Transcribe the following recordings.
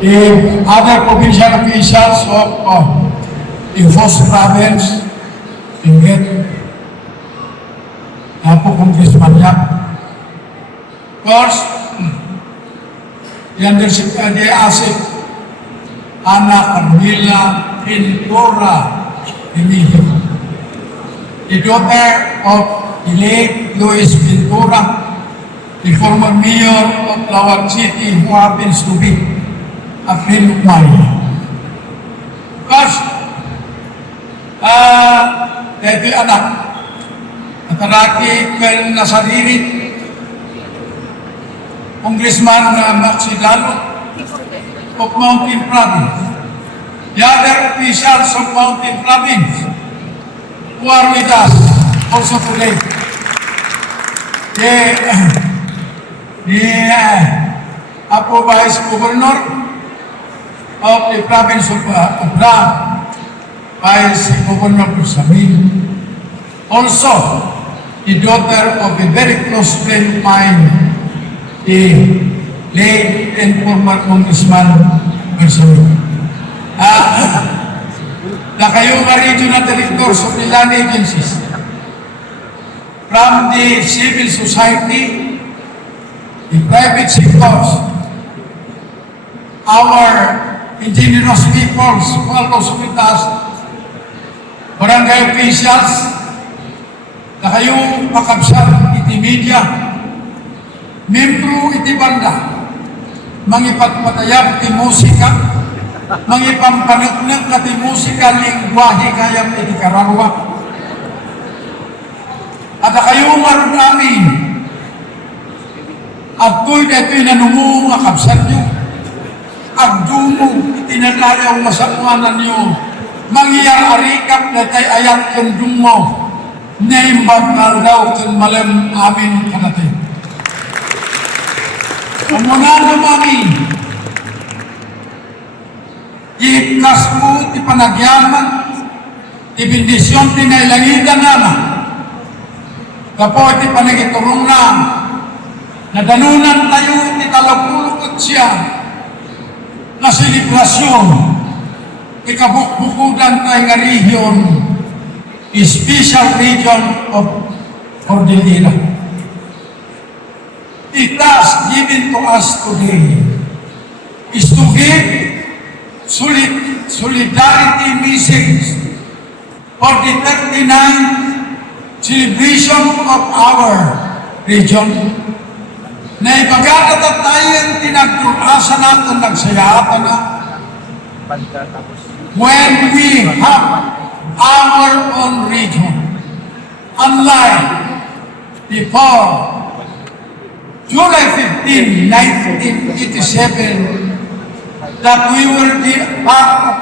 Other provincial officials of Ilocos Province, Benguet, po Congressman niya. Of course, the Undersecretary Asik, Ana Carmela Pintura Emilio, the daughter of the late Luis Pintura, the former mayor of Lawag City, who happens to be a friend of mine. Because, dito yung anak, Ataraki Kel Nasariri, Congressman Maxidalo of Mountain Province, the other officials of Mountain Province who are with us also today. The Apo Vice Governor of the province of Obra, Vice Governor Samin, also the daughter of a very close friend of mine, the late and former Congressman Bersamin. The Cayuga Regional Directors of the land agencies, from the civil society, the private sectors, our indigenous peoples who are also with us, barangay officials, na kayong makabsat iti media, membro iti banda, mangipatpatayab ti musika, mangipampanagnak na ti musika, lingwahe kayang iti kararwa. At kayo maroon namin, at ko'y dito'y nanumu nga kabsat nyo, agdumo itinalayaw masakuanan nyo, mangyayarikap na tay ayat kandung mo, na imbag daw kan malam amin kanate. Kamunan na mami, ikas mo ti panagyaman, ti bendisyon ti nailangitan nama, kapo ti panagiturong na, nadanunan tayo ti talapulukot siya, na selebrasyon, ikabukbukudan tayo nga region, special region of Cordillera. The task given to us today is to give solidarity message for the 39th celebration of our region. Na ipagagat at tayong tinagtulasa natin, nagsayatan na. When we have our own region, unlike before July 15, 1987, that we will be part of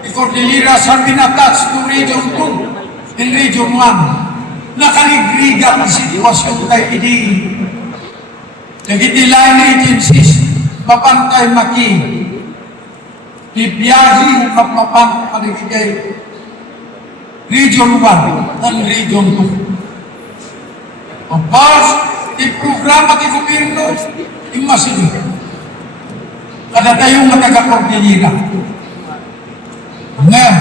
the Cordilleras have been attached to Region 2 and Region 1. Nakaligriga ang sitwasyon tayo hindi. Nagitilayan agencies, mapantay maki, ibiyahi mapapang paligigay Region 1 and Region 2. Of course, programa ti gobyerno, imasili. Kada tayong mataga-Cordillera. Ngayon,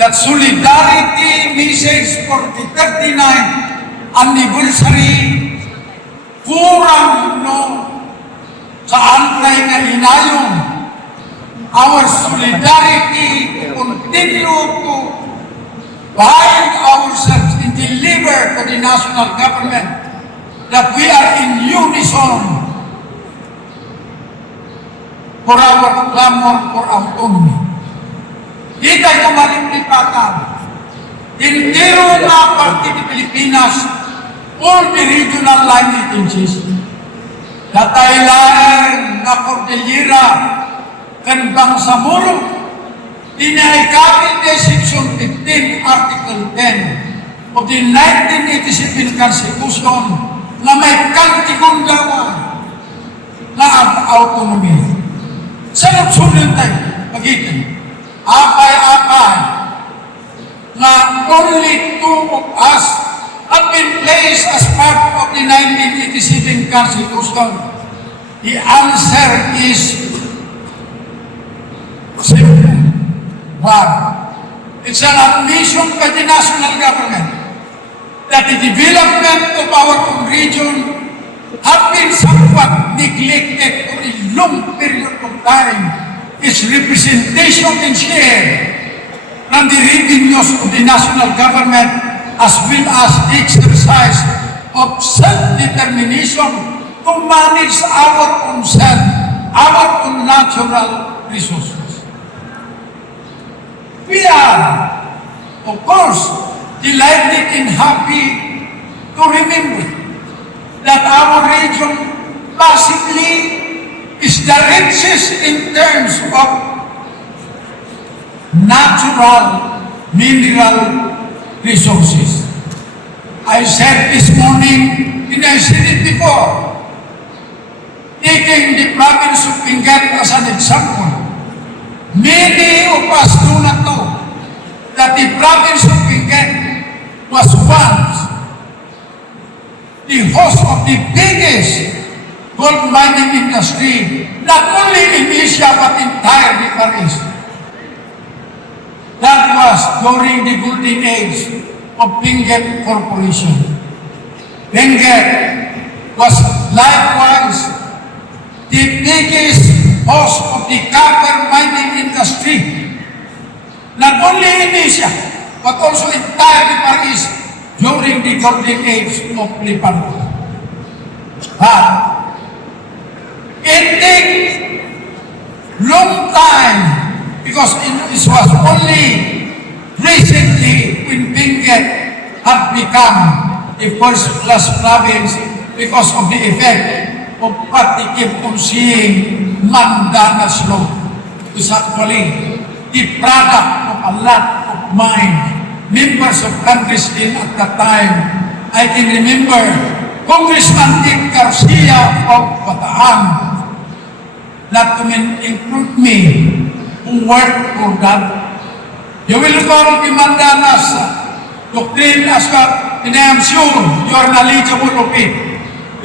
that solidarity message for the 39th anniversary kurang no saan tayo nga inayong our solidarity to continue to bind ourselves and deliver to the national government that we are in unison for our clamor for autonomy. Di tayo maliplipatan. Intero na parte ng Pilipinas, all the regional line agencies, datailan na Cordillera, kan Bangsamoro, inaikapit na Section 15, Article 10 of the 1987 Constitution na may kantigundawan na autonomy. Sunod-sunod tayo, magitin. Apay-apay na only two of us have been placed as part of the 1987 Constitution. The answer is Simple. One, it's an admission by the national government that the development of our own region have been somewhat neglected for a long period of time. Its representation and share from the revenues of the national government as well as the exercise of self-determination to manage our own self, our own natural resources. We are, of course, delighted and happy to remember that our region possibly is the richest in terms of natural mineral resources. I said this morning, and I said it before, taking the province of Benguet as an example, many of us do not know that the province of Benguet was once the host of the biggest gold mining industry, not only in Asia but entirely Far East. That was during the golden age of Benguet Corporation. Benguet was likewise the biggest host of the copper mining industry, not only in Asia, but also entirely Far East during the golden age of Lipanco. But it takes long time because it was only recently when Benguet had become a first-class province because of the effect of what they keep on seeing Mandana's law. It's actually the product of a lot of mind. Members of Congress in at that time, I can remember Congressman Dick Garcia of Bataan, not to include me, who worked for that. You will call the Mandana's doctrine as well, and I am sure you are knowledgeable of it.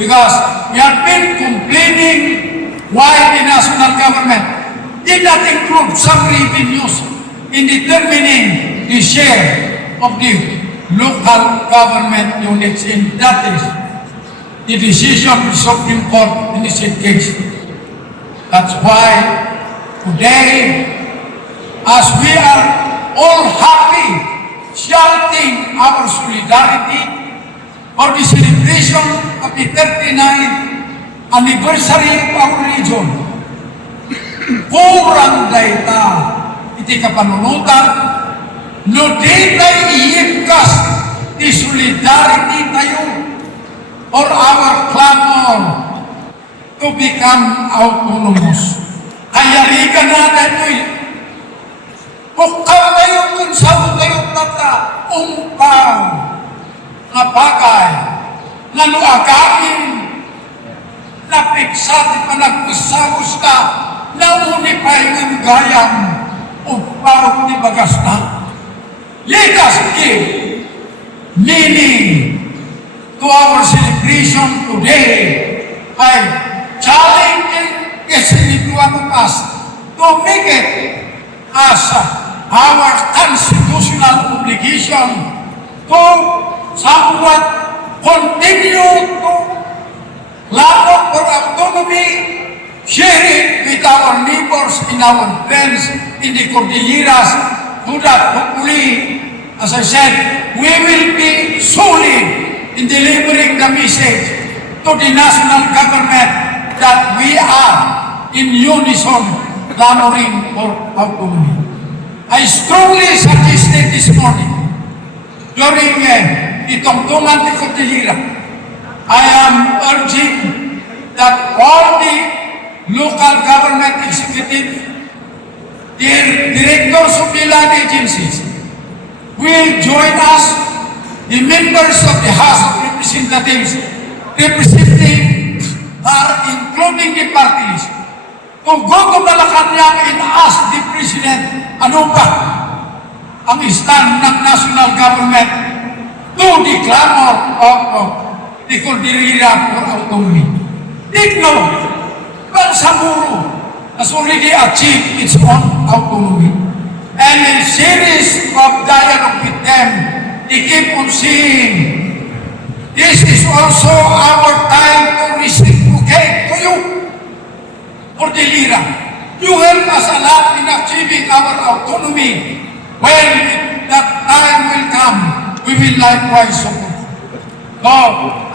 Because we have been complaining why the national government did not include some revenues in determining the share of the local government units, and that is the decision of the Supreme Court in this case. That's why today, as we are all happy, shouting our solidarity for the celebration of the 39th anniversary of our region, kurang dayta iti kapanunutan, no daytay iibkas the solidarity tayo for our clamor to become autonomous. Hayariga na dato'y bukaw tayo kung saan tayo tata umpaw na bagay na nuagain na piksat at panagpusagos ka na unipay ng gayang umpaw ni bagas na. Let us give meaning to our celebration today by challenging everyone of us to make it as our constitutional obligation to somewhat continue to clamor for autonomy, share it with our neighbors and our friends in the Cordilleras, so that hopefully, as I said, we will be solid in delivering the message to the national government that we are in unison clamoring for autonomy. I strongly suggested this morning during the Tungtungan de Cordillera, I am urging that all the local government executives, the directors of the land agencies will join us, the members of the House of Representatives representing including the party list, to go to Malacanang and ask the President ano ba ang stand ng national government to the clamor of the Cordillera for autonomy. Take note, Bangsamoro has already achieved its own autonomy. And in series of dialogue with them, they keep on saying, this is also our time to reciprocate to you. Cordillera, you help us a lot in achieving our autonomy. When that time will come, we will likewise support. No,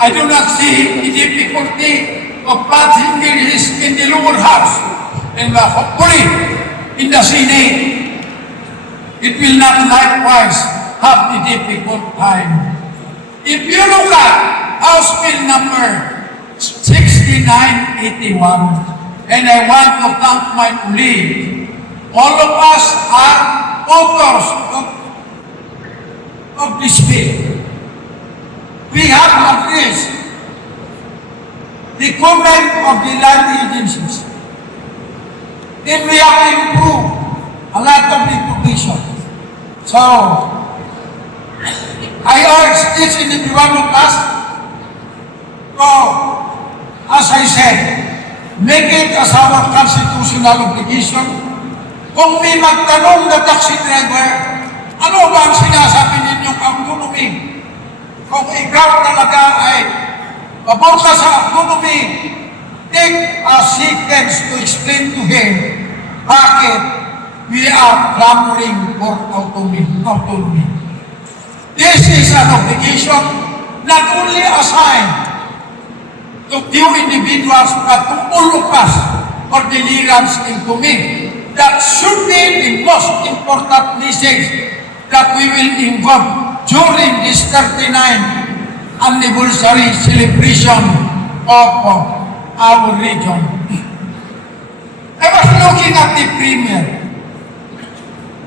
I do not see the difficulty of passing this in the lower house, and hopefully in the Senate, it will not likewise have the difficult time. If you look at House Bill number 6981, and I want to thank my colleague, all of us are authors of this bill. We have addressed the comment of the land agencies. Then we have improved a lot of the provisions. So, I urge each and every one of us to, as I said, make it as our constitutional obligation. Kung may magtanong na taxi driver, ano ba ang sinasabi ninyong autonomy? Kung ikaw talaga ay papunta sa autonomy, take a seconds to explain to him bakit we are clamoring for autonomy. This is an obligation not only assigned to few individuals but to all of us, Cordillerans and to me. That should be the most important message that we will involve during this 39th anniversary celebration of our region. I was looking at the premier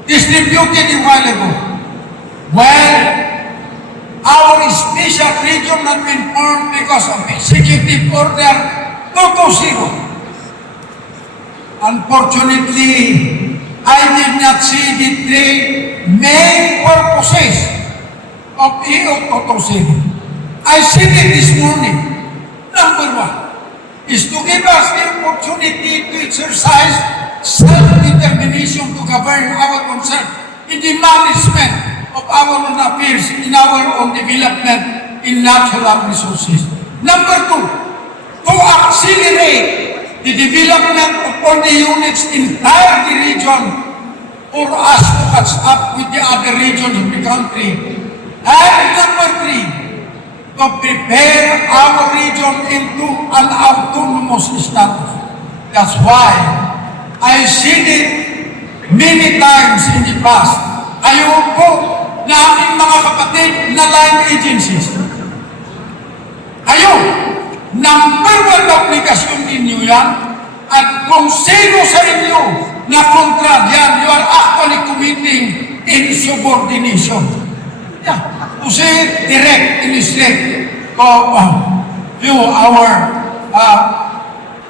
distributed a while ago. Well, our special region had been formed because of Executive Order 220. Unfortunately, I did not see the three main purposes of EO 220. I said it this morning. Number one is to give us the opportunity to exercise self-determination to govern our concern in the management of our own affairs, in our own development in natural resources. Number two, to accelerate the development of all the units entire the region for us to catch up with the other regions of the country. And number three, to prepare our region into an autonomous status. That's why I said it many times in the past. Ayoko na aming mga kapatid na line agencies. Ayaw, number one na aplikasyon ninyo yan, at kung sino sa inyo na kontra dyan, you are actually committing insubordination. Yeah. To say direct, illustrate to our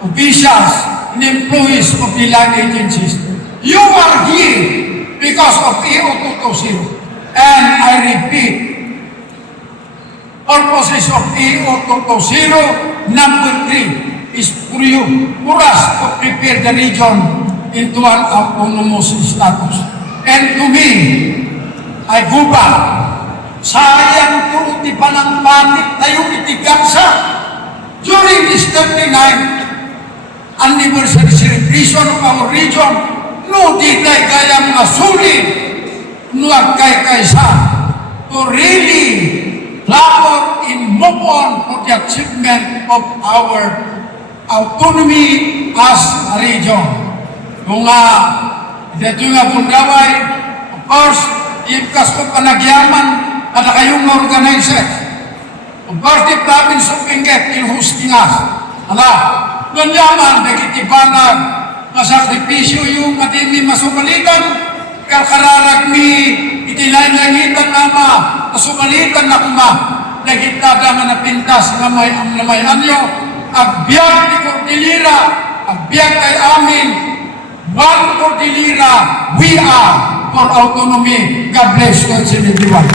officials and employees of the land agencies. You are here because of EO 220. And I repeat, purposes of EO 220, number 3 is for you, for us to prepare the region into an autonomous status. And to me, I go back, sayang to di panangpatik tayo itigamsa during this 39th anniversary celebration of our region. No di tayo kayang masulit nuwag kaysa to really clamor and move on for the achievement of our autonomy as a region. Kung dito nga bundaway, of course, ibkas ko panagyaman at kayong organizer. Of course, the province of Benguet in hosting us. Ganyaman, nagitibanag, masakripisyo yung atimi masubalitan, kakararag mi, itilanlangitan nama, masubalitan na kuma, nagitada nga napintas nga may anyo, agbiag ni Cordillera, agbiag kay amin, one Cordillera, we are for autonomy. God bless you, everyone.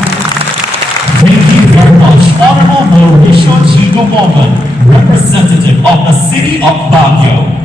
Thank you very much, Honorable Mauricio Chico Morgan, representative of the City of Baguio.